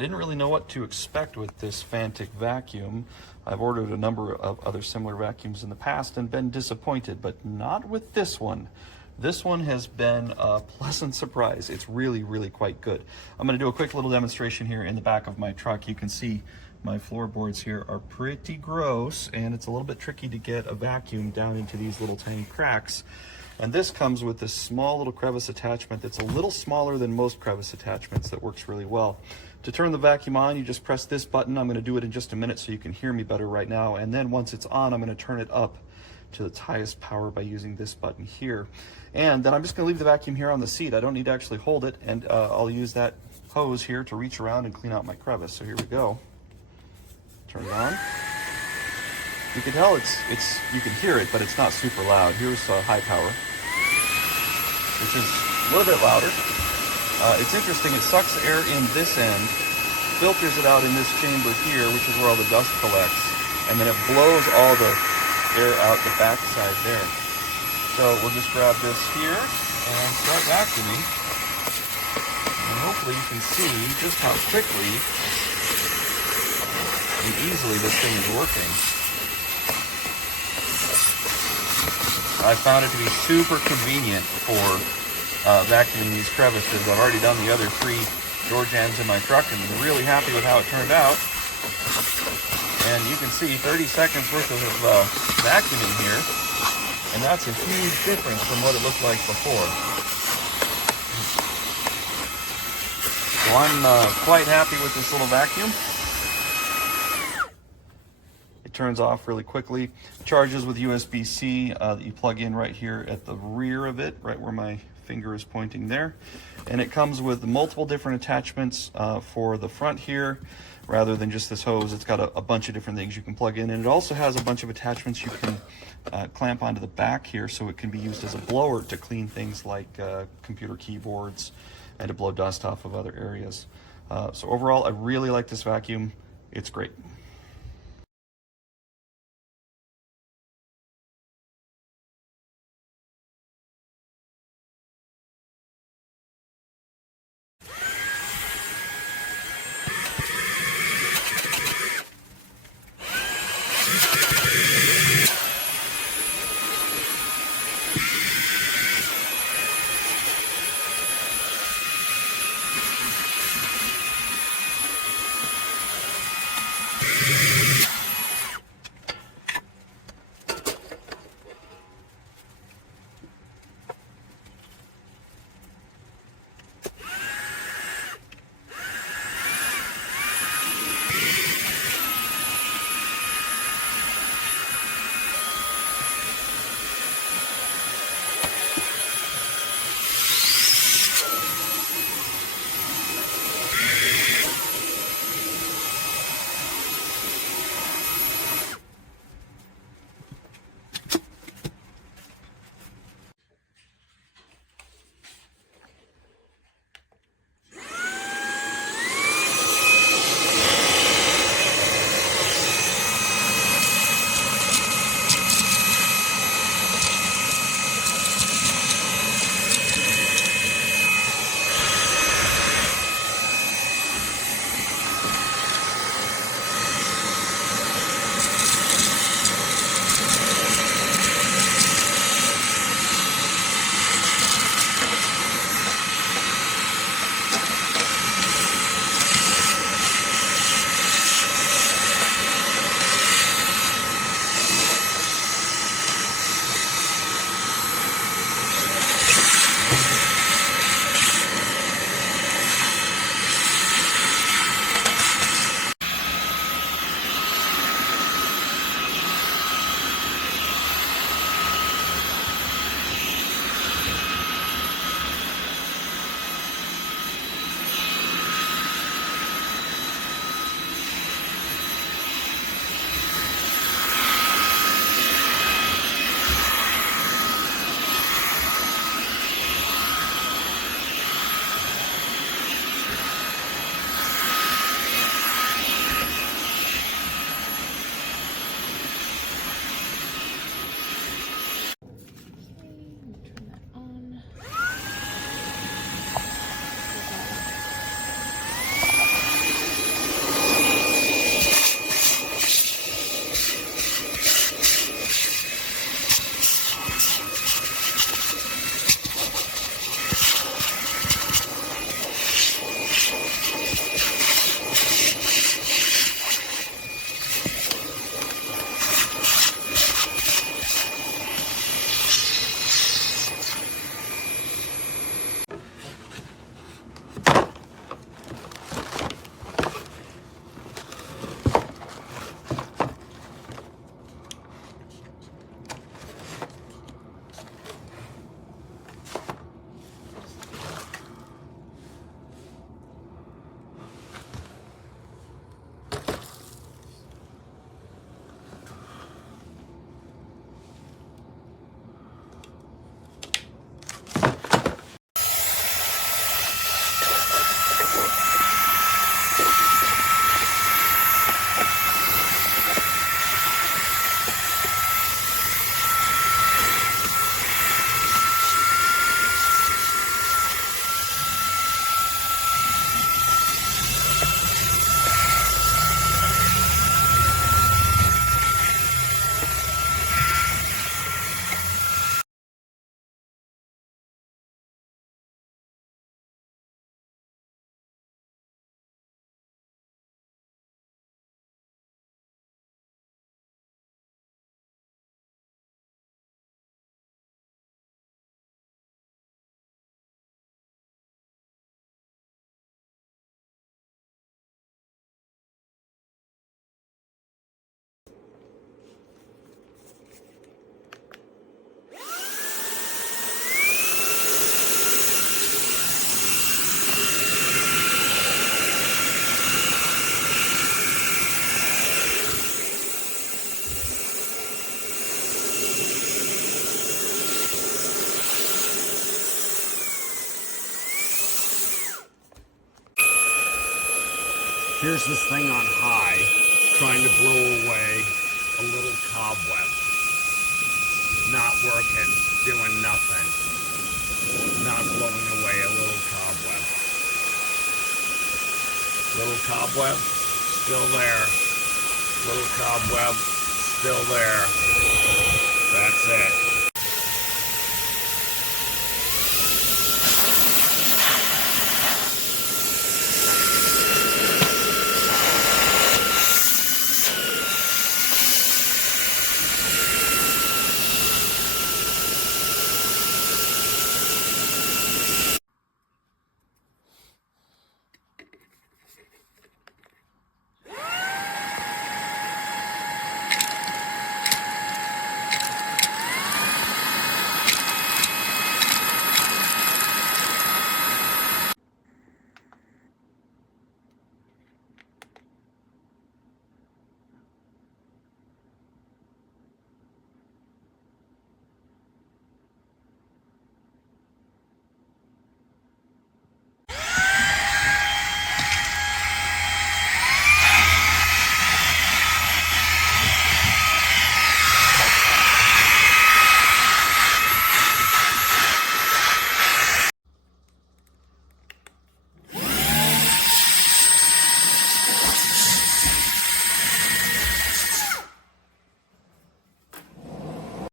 didn't really know what to expect with this Fanttik vacuum. I've ordered a number of other similar vacuums in the past and been disappointed, but not with this one. This one has been a pleasant surprise. It's really, really quite good. I'm going to do a quick little demonstration here in the back of my truck. You can see my floorboards here are pretty gross, and it's a little bit tricky to get a vacuum down into these little tiny cracks. And this comes with this small little crevice attachment that's a little smaller than most crevice attachments that works really well. To turn the vacuum on, you just press this button. I'm going to do it in just a minute so you can hear me better right now. And then once it's on, I'm going to turn it up to its highest power by using this button here. And then I'm just going to leave the vacuum here on the seat. I don't need to actually hold it, and I'll use that hose here to reach around and clean out my crevice. So here we go. Turn it on. You can tell you can hear it, but it's not super loud. Here's high power, which is a little bit louder. It's interesting, it sucks air in this end, filters it out in this chamber here, which is where all the dust collects, and then it blows all the air out the back side there. So we'll just grab this here and start vacuuming. And hopefully you can see just how quickly and easily this thing is working. I found it to be super convenient for vacuuming these crevices. I've already done the other 3 door jams in my truck and I'm really happy with how it turned out. And you can see 30 seconds worth of vacuuming here, and that's a huge difference from what it looked like before. So I'm quite happy with this little vacuum. It turns off really quickly. Charges with USB-C that you plug in right here at the rear of it, right where my finger is pointing there. And it comes with multiple different attachments for the front here. Rather than just this hose, it's got a bunch of different things you can plug in. And it also has a bunch of attachments you can clamp onto the back here, so it can be used as a blower to clean things like computer keyboards and to blow dust off of other areas. So overall, I really like this vacuum. It's great. Here's this thing on high, trying to blow away a little cobweb. Not working, doing nothing. Not blowing away a little cobweb. Little cobweb, still there. Little cobweb, still there. That's it.